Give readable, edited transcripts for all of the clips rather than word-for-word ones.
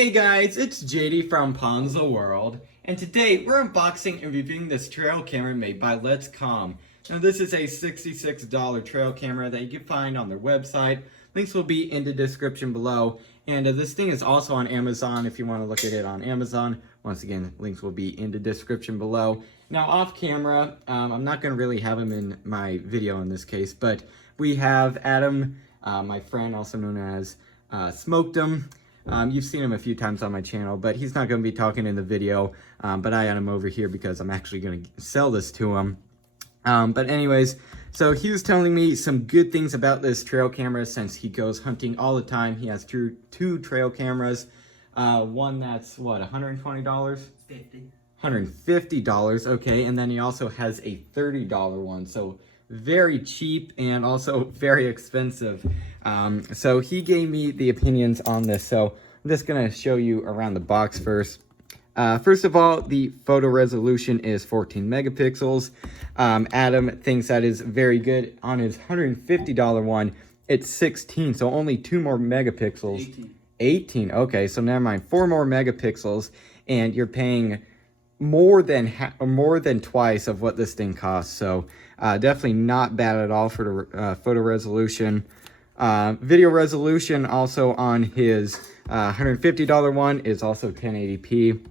Hey guys, it's JD from Panther World, and today we're unboxing and reviewing this trail camera made by Letscom. Now this is a $66 trail camera that you can find on their website. Links will be in the description below, and this thing is also on Amazon if you want to look at it on Amazon. Once again, links will be in the description below. Now off camera, I'm not going to really have him in my video in this case, but we have Adam, my friend, also known as Smoked Him. You've seen him a few times on my channel, but he's not going to be talking in the video, but I had him over here because I'm actually going to sell this to him. But anyways, so he was telling me some good things about this trail camera since he goes hunting all the time. He has two trail cameras. One that's, what, $120? 50. $150, okay, and then he also has a $30 one, so very cheap and also very expensive. So he gave me the opinions on this, so I'm just gonna show you around the box first. First of all, the photo resolution is 14 megapixels. Adam thinks that is very good. On his $150 one, it's 16, so only 2 more megapixels. 18, okay, so never mind, 4 more megapixels, and you're paying more than twice of what this thing costs. So definitely not bad at all for the photo resolution. Video resolution also on his $150 one is also 1080p.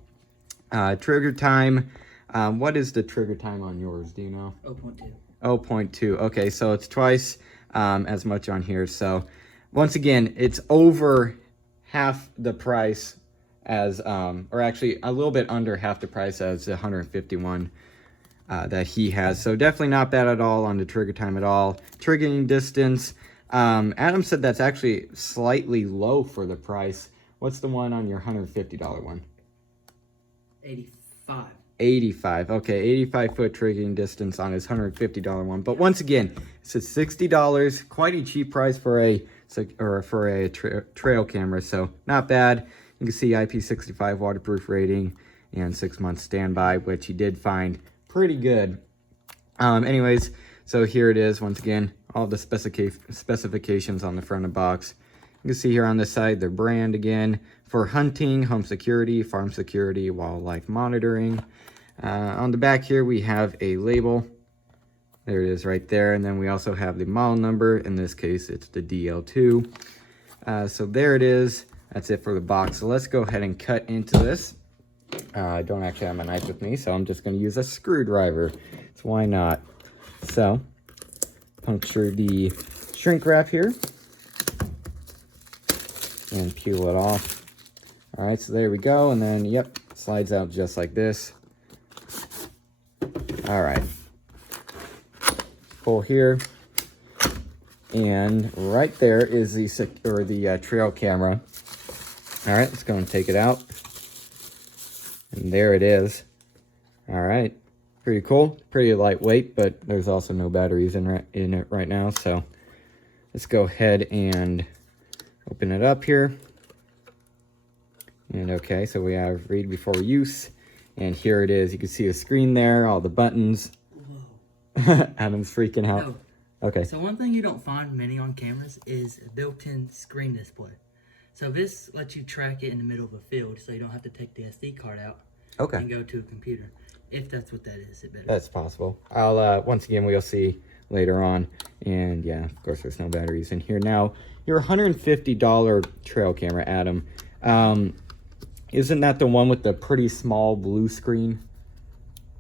Trigger time, what is the trigger time on yours, do you know? 0.2. 0.2, okay, so it's twice as much on here. So once again, it's over half the price as, or actually a little bit under half the price as the 151 that he has. So definitely not bad at all on the trigger time at all. Triggering distance, Adam said that's actually slightly low for the price. What's the one on your $150 one? 85. 85, okay, 85 foot triggering distance on his $150 one. But once again, it's a $60, quite a cheap price for a trail camera, so not bad. You can see IP65 waterproof rating and 6 months standby, which he did find pretty good. Anyways, so here it is. Once again, all the specifications on the front of the box. You can see here on this side, their brand again for hunting, home security, farm security, wildlife monitoring. On the back here, we have a label. There it is right there. And then we also have the model number. In this case, it's the DL-2. So there it is. That's it for the box. So let's go ahead and cut into this. I don't actually have my knife with me, so I'm just going to use a screwdriver. So why not? So, puncture the shrink wrap here. And peel it off. Alright, so there we go. And then, yep, slides out just like this. Alright. Pull here. And right there is the trail camera. Alright, let's go and take it out. And there it is. Alright, pretty cool. Pretty lightweight, but there's also no batteries in it right now. So let's go ahead and open it up here. And okay, so we have read before use. And here it is. You can see the screen there, all the buttons. Whoa. Adam's freaking out. No. Okay. So one thing you don't find many on cameras is a built-in screen display. So this lets you track it in the middle of a field, so you don't have to take the SD card out. Okay. And go to a computer. If that's what that is, it better. That's possible. I'll once again we'll see later on. And yeah, of course there's no batteries in here. Now, your $150 trail camera, Adam. Isn't that the one with the pretty small blue screen?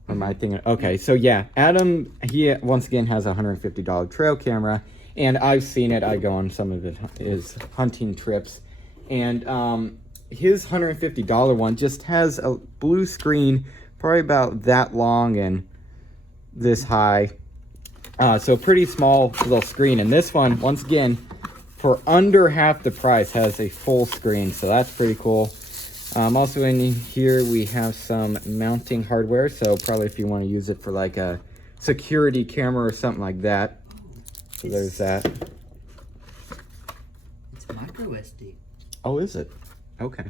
Am I thinking? Okay, so yeah, Adam, he once again has a $150 trail camera, and I've seen it. I go on some of his hunting trips, and his $150 one just has a blue screen, probably about that long and this high. So pretty small little screen, and this one, once again, for under half the price, has a full screen, so that's pretty cool. Also in here we have some mounting hardware, so probably if you want to use it for like a security camera or something like that. So there's that. It's micro SD. Oh, is it? Okay.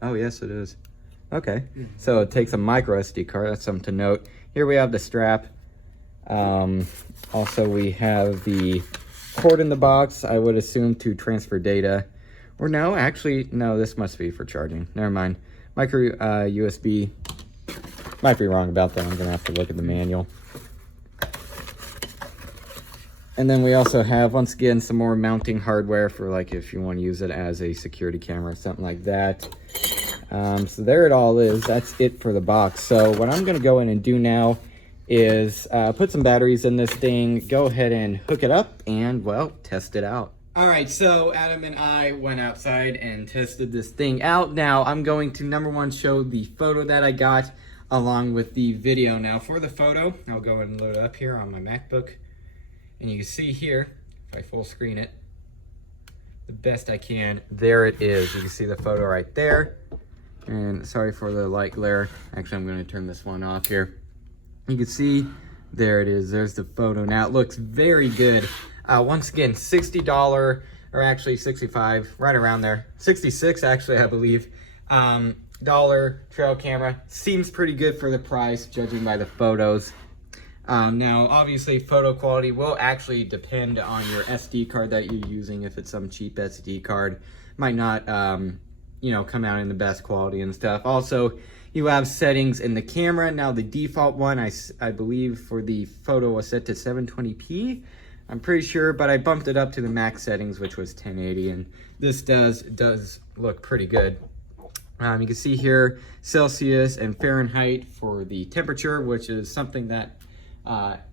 Oh, yes it is. Okay. So it takes a micro SD card. That's something to note. Here we have the strap. Also we have the cord in the box, I would assume to transfer data. Or no, actually, no, this must be for charging. Never mind. Micro USB. Might be wrong about that. I'm going to have to look at the manual. And then we also have, once again, some more mounting hardware for like if you want to use it as a security camera or something like that. So there it all is. That's it for the box. So what I'm going to go in and do now is put some batteries in this thing, go ahead and hook it up, and, well, test it out. All right, so Adam and I went outside and tested this thing out. Now, I'm going to, number one, show the photo that I got along with the video. Now, for the photo, I'll go and load it up here on my MacBook. And you can see here, if I full screen it, the best I can, there it is. You can see the photo right there. And sorry for the light glare. Actually, I'm going to turn this one off here. You can see, there it is. There's the photo. Now, it looks very good. Once again, $60, or actually $65, right around there. $66, actually, I believe. Dollar trail camera. Seems pretty good for the price, judging by the photos. Now, obviously, photo quality will actually depend on your SD card that you're using. If it's some cheap SD card, might not, you know, come out in the best quality and stuff. Also, you have settings in the camera. Now, the default one, I believe, for the photo was set to 720p. I'm pretty sure, but I bumped it up to the max settings, which was 1080, and this does look pretty good. You can see here Celsius and Fahrenheit for the temperature, which is something that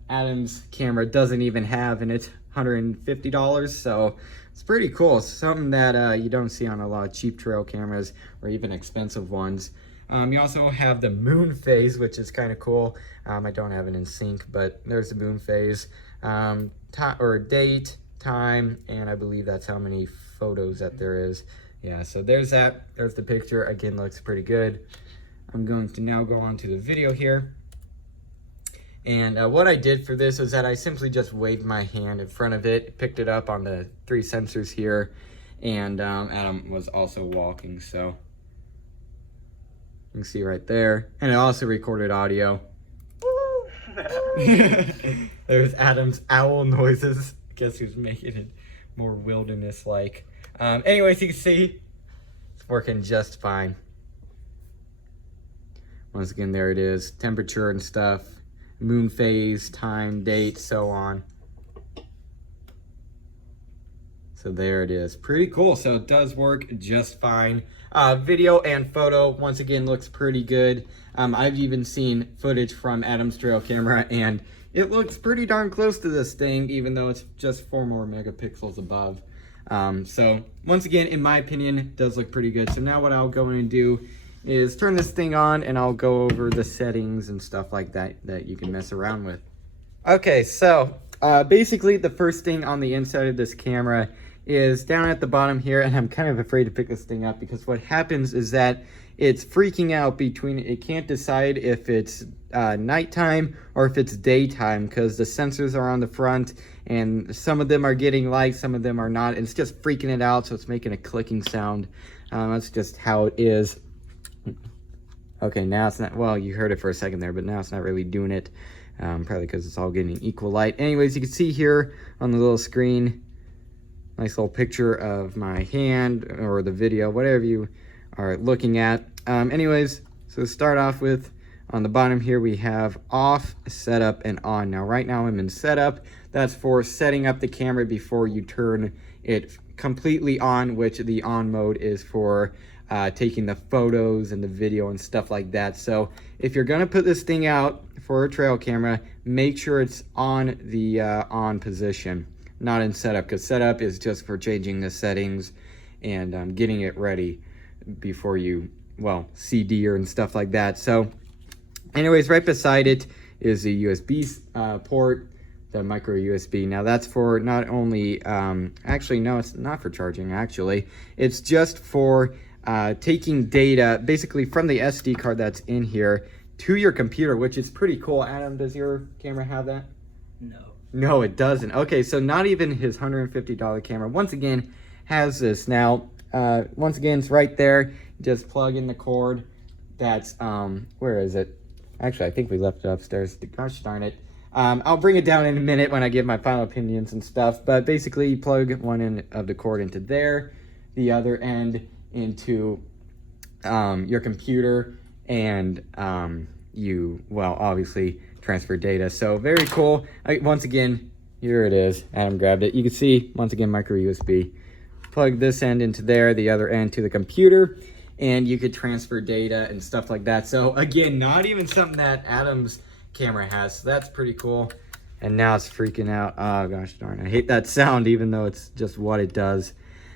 Adam's camera doesn't even have, and it's $150, so it's pretty cool. It's something that you don't see on a lot of cheap trail cameras or even expensive ones. You also have the moon phase, which is kind of cool. I don't have it in sync, but there's the moon phase. Or date, time, and I believe that's how many photos that there is. Yeah, so there's that. There's the picture. Again, looks pretty good. I'm going to now go on to the video here. And what I did for this is that I simply just waved my hand in front of it, picked it up on the 3 sensors here, and Adam was also walking, so you can see right there. And it also recorded audio. There's Adam's owl noises. Guess who's making it more wilderness-like. Anyways, you can see it's working just fine. Once again, there it is. Temperature and stuff. Moon phase, time, date, so on. So there it is. Pretty cool. So it does work just fine. Video and photo, once again, looks pretty good. I've even seen footage from Adam's trail camera, and it looks pretty darn close to this thing, even though it's just 4 more megapixels above. So once again, in my opinion, it does look pretty good. So now what I'll go in and do is turn this thing on, and I'll go over the settings and stuff like that that you can mess around with. Okay, so basically the first thing on the inside of this camera is down at the bottom here, and I'm kind of afraid to pick this thing up because what happens is that it's freaking out between, it can't decide if it's nighttime or if it's daytime because the sensors are on the front, and some of them are getting light, some of them are not, and it's just freaking it out, so it's making a clicking sound. That's just how it is. Okay, now it's not, well, you heard it for a second there, but now it's not really doing it, probably because it's all getting equal light. Anyways, you can see here on the little screen, nice little picture of my hand or the video, whatever you are looking at. Anyways, so to start off with, on the bottom here, we have off, setup, and on. Now, right now I'm in setup. That's for setting up the camera before you turn it completely on, which the on mode is for taking the photos and the video and stuff like that. So if you're gonna put this thing out for a trail camera, make sure it's on the on position, not in setup, because setup is just for changing the settings and getting it ready before you, well, CD or and stuff like that. So anyways, right beside it is the USB port, the micro USB. Now that's for not only, actually, no, it's not for charging, actually. It's just for taking data basically from the SD card that's in here to your computer, which is pretty cool. Adam, does your camera have that? No. No, it doesn't. Okay, so not even his $150 camera, once again, has this. Now, once again, it's right there. Just plug in the cord. That's, where is it? Actually, I think we left it upstairs. Gosh darn it. I'll bring it down in a minute when I give my final opinions and stuff. But basically, you plug one end of the cord into there. the other end into your computer, and you, well, obviously transfer data. So very cool. Once again, here it is. Adam grabbed it. You can see, once again, micro USB. Plug this end into there, the other end to the computer, and you could transfer data and stuff like that. So again, not even something that Adam's camera has. So that's pretty cool. And now it's freaking out. Oh gosh darn, I hate that sound, even though it's just what it does.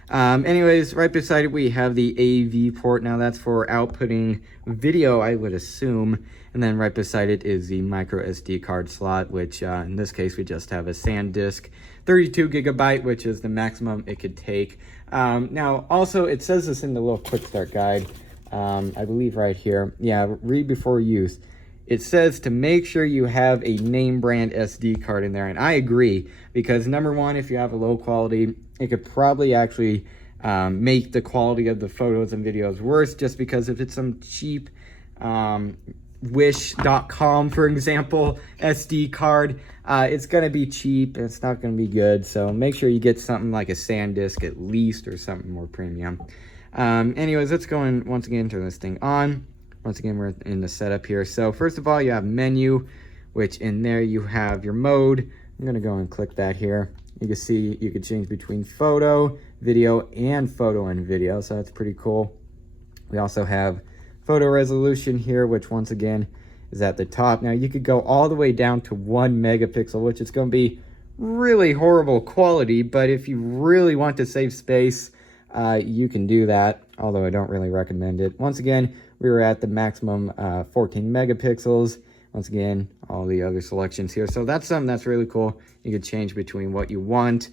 Anyways, right beside it we have the AV port. Now that's for outputting video, I would assume. And then right beside it is the micro SD card slot, which in this case we just have a SanDisk 32 gigabyte, which is the maximum it could take. Now also it says this in the little quick start guide, I believe right here. Yeah, read before use. It says to make sure you have a name brand SD card in there, and I agree, because number one, if you have a low quality, it could probably actually make the quality of the photos and videos worse, just because if it's some cheap wish.com, for example, SD card, it's going to be cheap, it's not going to be good. So make sure you get something like a SanDisk at least, or something more premium. Anyways, let's go and once again turn this thing on. Once again, we're in the setup here. So first of all, you have menu, which in there you have your mode. I'm going to go and click that here. You can see you can change between photo, video, and photo and video. So that's pretty cool. We also have photo resolution here, which once again is at the top. Now you could go all the way down to 1 megapixel, which is going to be really horrible quality. But if you really want to save space, you can do that, although I don't really recommend it. Once again, we were at the maximum 14 megapixels. Once again, all the other selections here. So that's something that's really cool. You could change between what you want.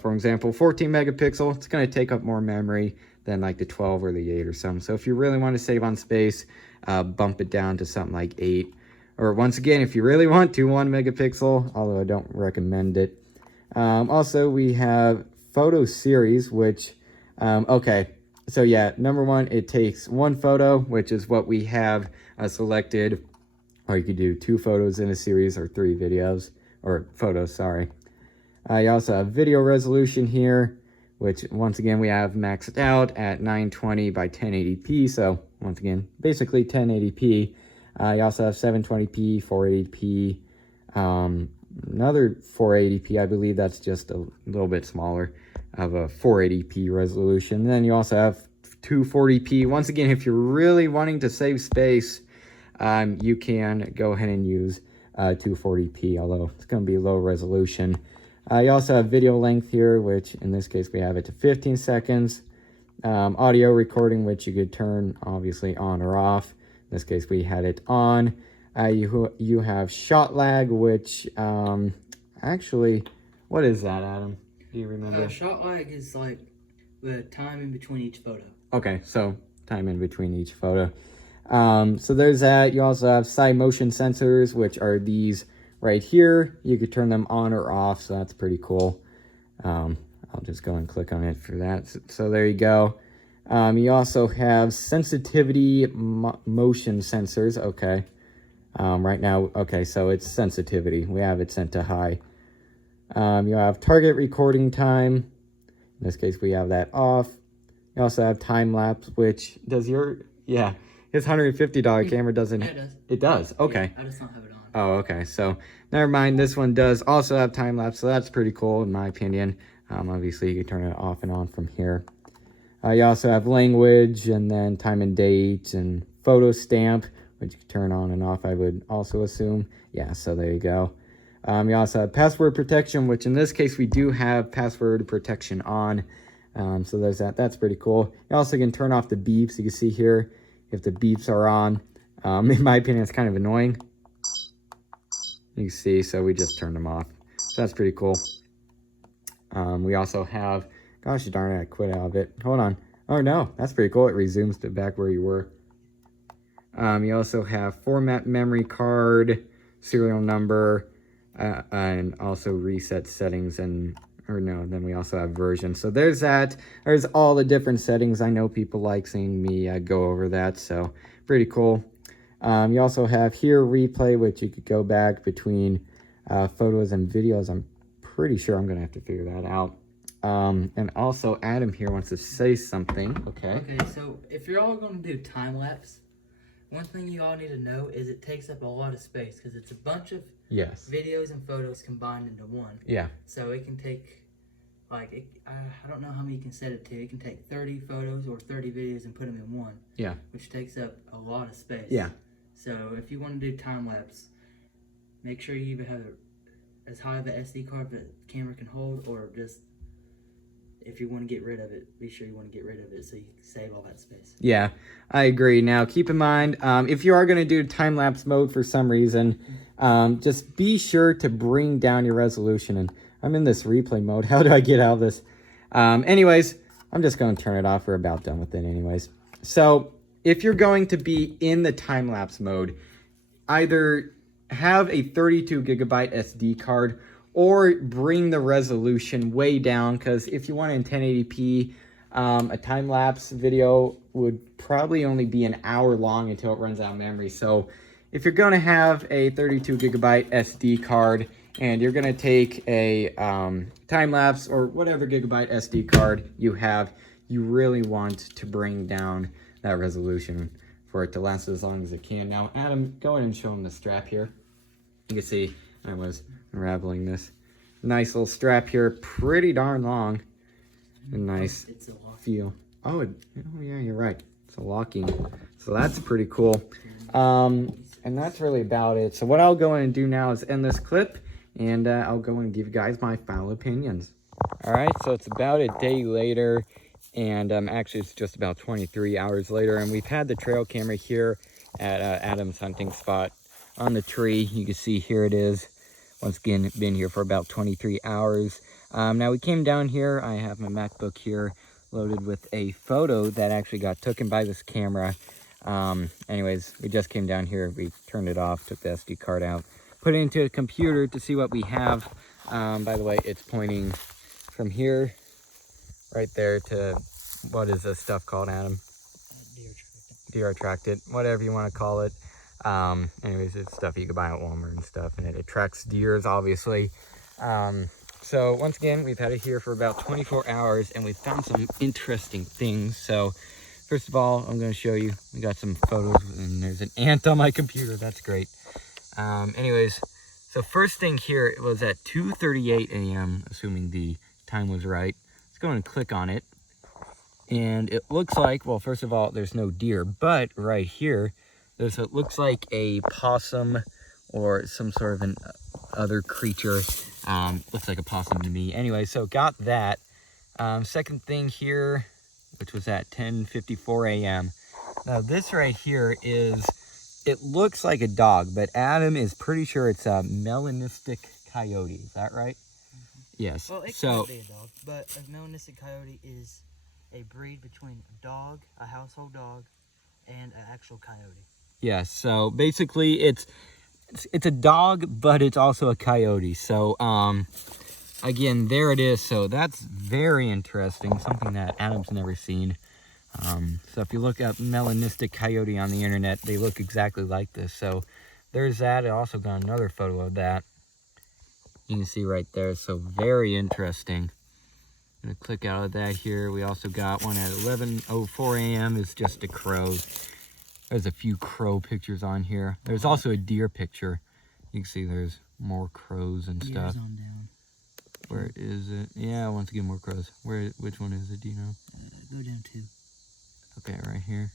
For example, 14 megapixel, it's going to take up more memory than like the 12 or the 8 or something. So if you really want to save on space, bump it down to something like 8. Or once again, if you really want to, 1 megapixel, although I don't recommend it. Also, we have photo series, which, okay. So yeah, number one, it takes 1 photo, which is what we have selected. Or you could do 2 photos in a series, or 3 videos, or photos, sorry. You also have video resolution here, which once again we have maxed out at 920 by 1080p. So once again, basically 1080p. You also have 720p, 480p, another 480p. I believe that's just a little bit smaller of a 480p resolution. Then you also have 240p. Once again, if you're really wanting to save space, you can go ahead and use 240p, although it's going to be low resolution. You also have video length here, which in this case we have it to 15 seconds. Audio recording, which you could turn obviously on or off. In this case we had it on. You have shot lag, which actually, what is that, Adam? Do you remember? Shot lag is like the time in between each photo. Okay, so time in between each photo. So there's that. You also have side motion sensors, which are these right here. You could turn them on or off, so that's pretty cool. I'll just go and click on it for that. So there you go. You also have sensitivity motion sensors. Okay. Right now, okay, so it's sensitivity. We have it set to high. You have target recording time. In this case, we have that off. You also have time lapse, which does your, yeah, his $150 camera doesn't. Yeah, it does. It does. Okay. Yeah, I just don't have it on. Oh, okay. So never mind. This one does also have time lapse, so that's pretty cool in my opinion. Obviously, you can turn it off and on from here. You also have language, and then time and date, and photo stamp, which you can turn on and off, I would also assume. Yeah, so there you go. You also have password protection, which in this case we do have password protection on. So there's that. That's pretty cool. You also can turn off the beeps. You can see here if the beeps are on. In my opinion, it's kind of annoying. You can see, so we just turned them off. So that's pretty cool. We also have, gosh darn it, I quit out of it. Hold on. Oh no, that's pretty cool. It resumes to back where you were. You also have format memory card, serial number, and also reset settings, and or no, then we also have version. So there's that. There's all the different settings. I know people like seeing me go over that, so pretty cool. You also have here replay, which you could go back between photos and videos. I'm pretty sure I'm gonna have to figure that out. And also Adam here wants to say something. Okay. Okay, so if you're all going to do time lapse, one thing you all need to know is it takes up a lot of space because it's a bunch of Yes. videos and photos combined into one. Yeah. So it can take, like, I don't know how many you can set it to. It can take 30 photos or 30 videos and put them in one. Yeah. Which takes up a lot of space. Yeah. So if you want to do time lapse, make sure you either have as high of an SD card that the camera can hold, or just, if you want to get rid of it, be sure you want to get rid of it so you can save all that space. Yeah, I agree. Now, keep in mind, if you are going to do time-lapse mode for some reason, just be sure to bring down your resolution. And I'm in this replay mode. How do I get out of this? Anyways, I'm just going to turn it off. We're about done with it anyways. So, if you're going to be in the time-lapse mode, either have a 32 gigabyte SD card or bring the resolution way down, because if you want it in 1080p, a time-lapse video would probably only be an hour long until it runs out of memory. So if you're going to have a 32 gigabyte SD card and you're going to take a time-lapse or whatever gigabyte SD card you have, you really want to bring down that resolution for it to last as long as it can. Now, Adam, go ahead and show him the strap here. You can see I was unraveling this. Nice little strap here, pretty darn long. A nice feel. Oh, yeah, you're right. It's a locking. So that's pretty cool. And that's really about it. So what I'll go in and do now is end this clip, and I'll go and give you guys my final opinions. All right, so it's about a day later, and actually it's just about 23 hours later, and we've had the trail camera here at Adam's hunting spot on the tree. You can see here it is. Once again, been here for about 23 hours. Now we came down here. I have my MacBook here loaded with a photo that actually got taken by this camera. Anyways, we just came down here. We turned it off, took the SD card out, put it into a computer to see what we have. By the way, it's pointing from here right there to, what is this stuff called, Adam? Deer attracted, whatever you want to call it. Anyways, it's stuff you can buy at Walmart and stuff, and it attracts deers, obviously. So once again, we've had it here for about 24 hours, and we've found some interesting things. So first of all, I'm going to show you. We got some photos, and there's an ant on my computer. That's great. Anyways, so first thing here, it was at 2:38 a.m., assuming the time was right. Let's go and click on it. And it looks like, well, first of all, there's no deer, but right here, it looks like a possum or some sort of an other creature. Looks like a possum to me. Anyway, so got that. Second thing here, which was at 10:54 a.m. Now this right here is, it looks like a dog, but Adam is pretty sure it's a melanistic coyote. Is that right? Mm-hmm. Yes. Well, it could be a dog, but a melanistic coyote is a breed between a dog, a household dog, and an actual coyote. Yeah, so basically it's a dog, but it's also a coyote. So again, there it is. So that's very interesting, something that Adam's never seen. So if you look up melanistic coyote on the internet, they look exactly like this. So there's that. I also got another photo of that. You can see right there. So very interesting. I'm gonna click out of that here. We also got one at 11:04 a.m. It's just a crow. There's a few crow pictures on here. There's also a deer picture. You can see there's more crows and stuff. On down. Where is it? Yeah, once again, more crows. Which one is it? Do you know? Go down 2. Okay, right here.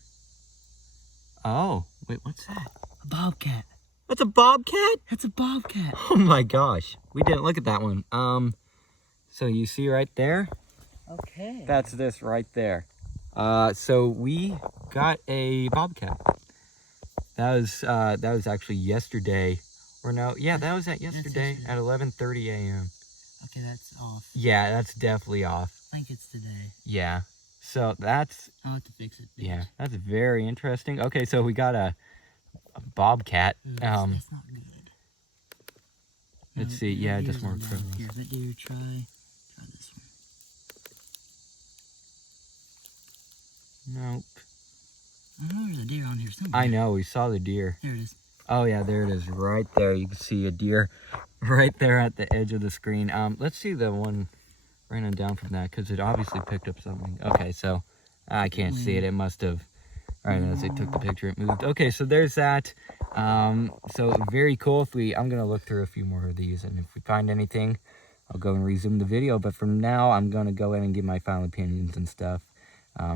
Oh, wait, what's that? A bobcat. That's a bobcat? That's a bobcat. Oh my gosh. We didn't look at that one. So you see right there? Okay. That's this right there. So we got a bobcat. That was actually yesterday. Or no, yeah, that was yesterday at 11:30 a.m. Okay, that's off. Yeah, that's definitely off. I think it's today. Yeah. So that's... I'll have to fix it. Yeah, that's very interesting. Okay, so we got a bobcat. That's not good. Let's see. Yeah, just more crows. Here, but do try this one. Nope. I know there's a deer on here somewhere. I know, we saw the deer. There it is. Oh yeah, there it is, right there. You can see a deer right there at the edge of the screen. Let's see the one ran it down from that because it obviously picked up something. Okay, so I can't see it. It must have, right as I took the picture, it moved. Okay, so there's that. So very cool. I'm gonna look through a few more of these, and if we find anything, I'll go and resume the video. But from now, I'm gonna go in and give my final opinions and stuff.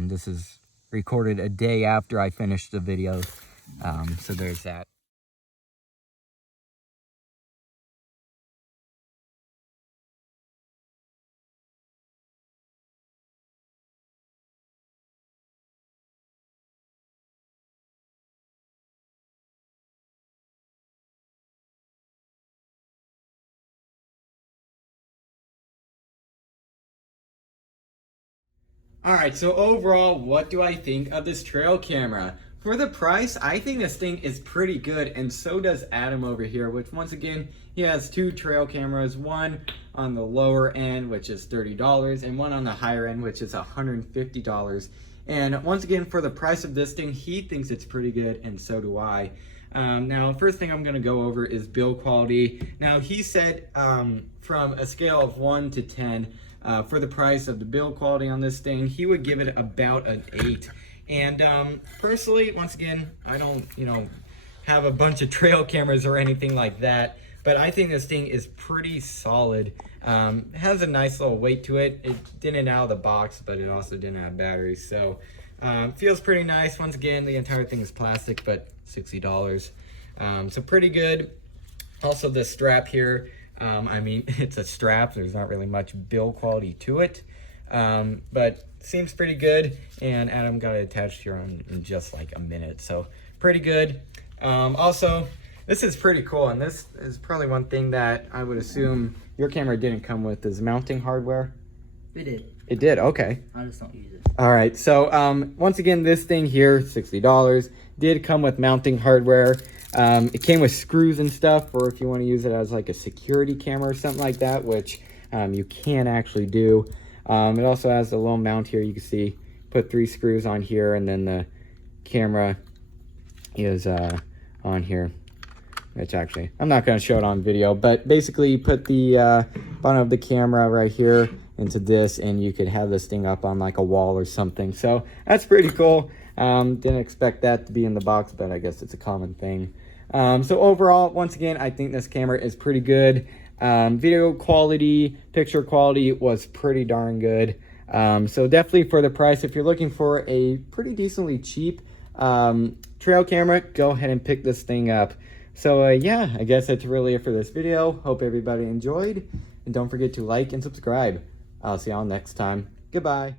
This is recorded a day after I finished the video. So there's that. All right, so overall, what do I think of this trail camera? For the price, I think this thing is pretty good, and so does Adam over here, which once again, he has two trail cameras, one on the lower end, which is $30, and one on the higher end, which is $150. And once again, for the price of this thing, he thinks it's pretty good, and so do I. Now, first thing I'm gonna go over is build quality. Now, he said from a scale of 1 to 10, for the price of the build quality on this thing, he would give it about an 8. And personally, once again, I don't, have a bunch of trail cameras or anything like that, but I think this thing is pretty solid. It has a nice little weight to it. It didn't out of the box, but it also didn't have batteries, so feels pretty nice. Once again, the entire thing is plastic, but $60. So pretty good. Also, the strap here, I mean, it's a strap. There's not really much build quality to it, but seems pretty good. And Adam got it attached here in just like a minute, so pretty good. Also, this is pretty cool, and this is probably one thing that I would assume your camera didn't come with, is mounting hardware. It did. It did, okay. I just don't use it. All right, so once again, this thing here, $60, did come with mounting hardware. It came with screws and stuff, or if you want to use it as like a security camera or something like that, which you can actually do. It also has a little mount here. You can see, put 3 screws on here, and then the camera is on here, which actually, I'm not going to show it on video, but basically you put the bottom of the camera right here into this, and you could have this thing up on like a wall or something. So that's pretty cool. Didn't expect that to be in the box, but I guess it's a common thing. So overall, once again, I think this camera is pretty good. Video quality, picture quality was pretty darn good. So definitely for the price, if you're looking for a pretty decently cheap trail camera, go ahead and pick this thing up. So yeah, I guess that's really it for this video. Hope everybody enjoyed, and don't forget to like and subscribe. I'll see y'all next time. Goodbye.